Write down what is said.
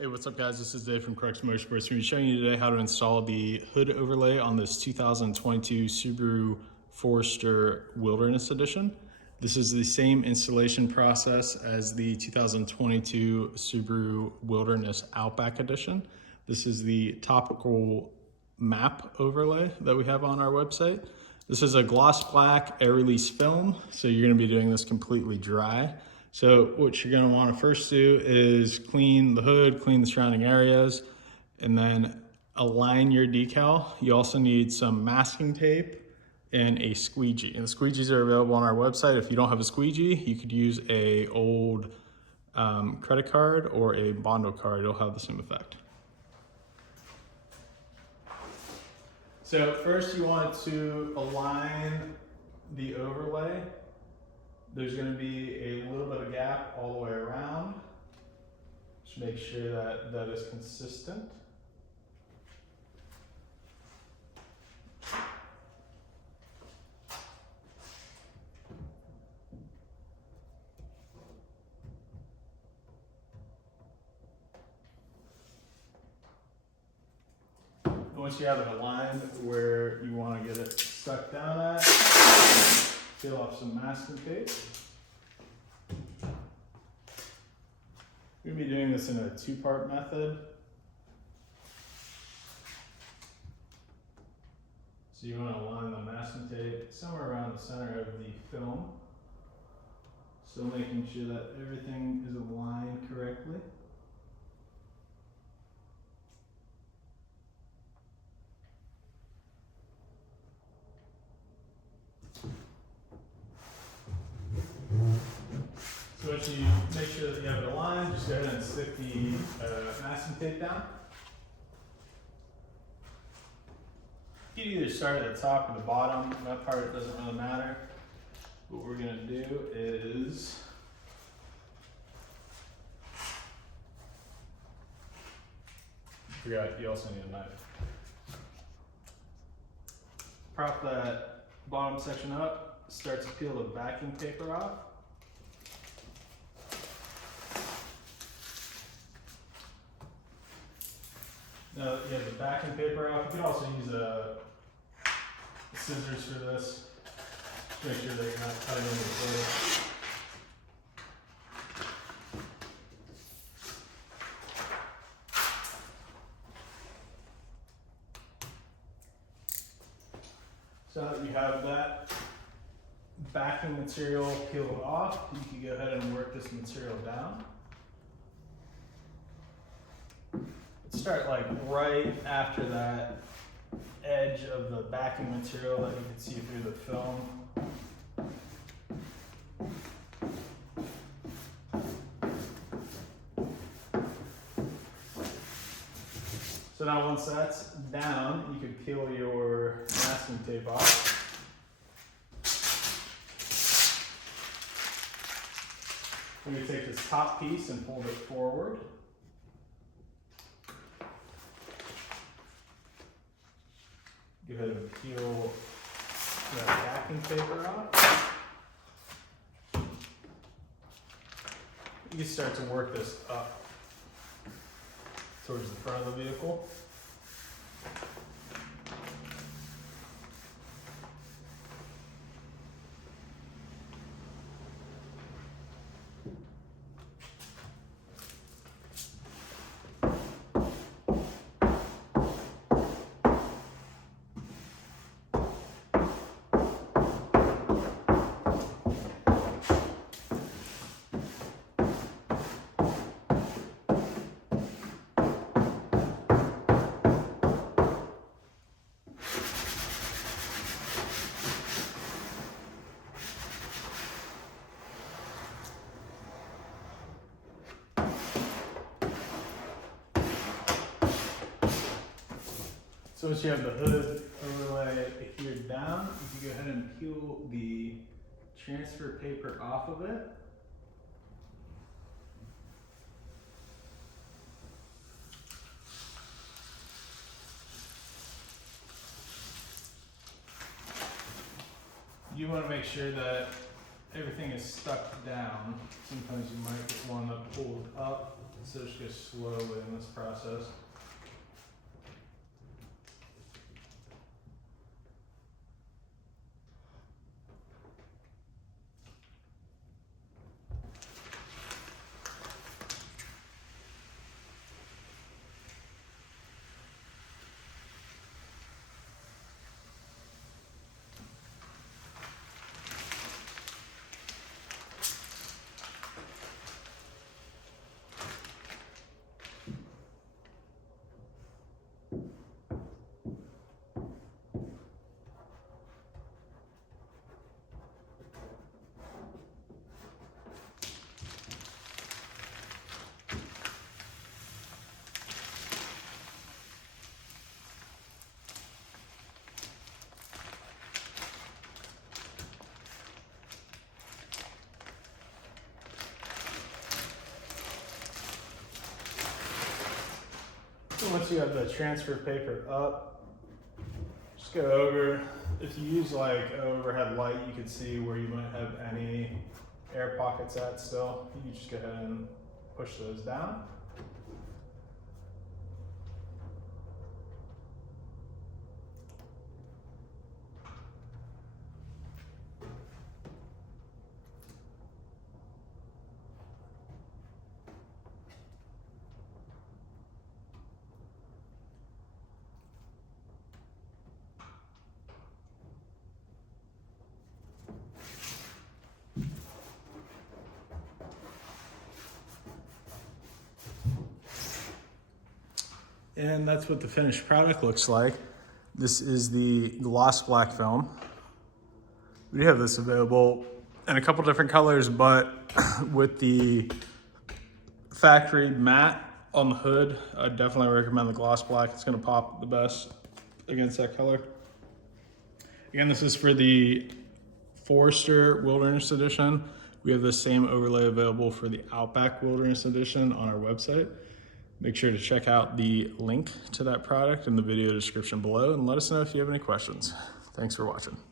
Hey, what's up guys? This is Dave from Crux Motorsports. We're going to be showing you today how to install the hood overlay on this 2022 Subaru Forester Wilderness Edition. This is the same installation process as the 2022 Subaru Wilderness Outback Edition. This is the topical map overlay that we have on our website. This is a gloss black air release film, so you're going to be doing this completely dry. So what you're going to want to first do is clean the hood, clean the surrounding areas, and then align your decal. You also need some masking tape and a squeegee. And the squeegees are available on our website. If you don't have a squeegee, you could use a old credit card or a Bondo card. It'll have the same effect. So first you want to align the overlay. There's going to be a little bit of gap all the way around. Just make sure that that is consistent. Once you have it aligned where you want to get it stuck down at, peel off some masking tape. We're going to be doing this in a two-part method. So you want to align the masking tape somewhere around the center of the film. So making sure that everything is aligned correctly. So once you make sure that you have it aligned, just go ahead and stick the masking tape down. You can either start at the top or the bottom. That part doesn't really matter. What we're going to do is forgot you also need a knife. Prop that bottom section up, start to peel the backing paper off. Now that you have the backing paper off, you can also use scissors for this. Just make sure that you're not cutting into the photo. So now that you have that backing material peeled off, you can go ahead and work this material down. Start like right after that edge of the backing material that you can see through the film. So now once that's down, you can peel your masking tape off. We're going to take this top piece and fold it forward. Go ahead and peel that backing paper off. You can start to work this up towards the front of the vehicle. So once you have the hood overlay adhered down, you can go ahead and peel the transfer paper off of it. You want to make sure that everything is stuck down. Sometimes you might get one that pulls up. So just go slowly in this process. Once you have the transfer paper up, just go over. If you use like overhead light, you can see where you might have any air pockets at still. You just go ahead and push those down. And that's what the finished product looks like. This is the gloss black film. We have this available in a couple different colors, but with the factory matte on the hood, I definitely recommend the gloss black. It's gonna pop the best against that color. Again, this is for the Forester Wilderness Edition. We have the same overlay available for the Outback Wilderness Edition on our website. Make sure to check out the link to that product in the video description below and let us know if you have any questions. Thanks for watching.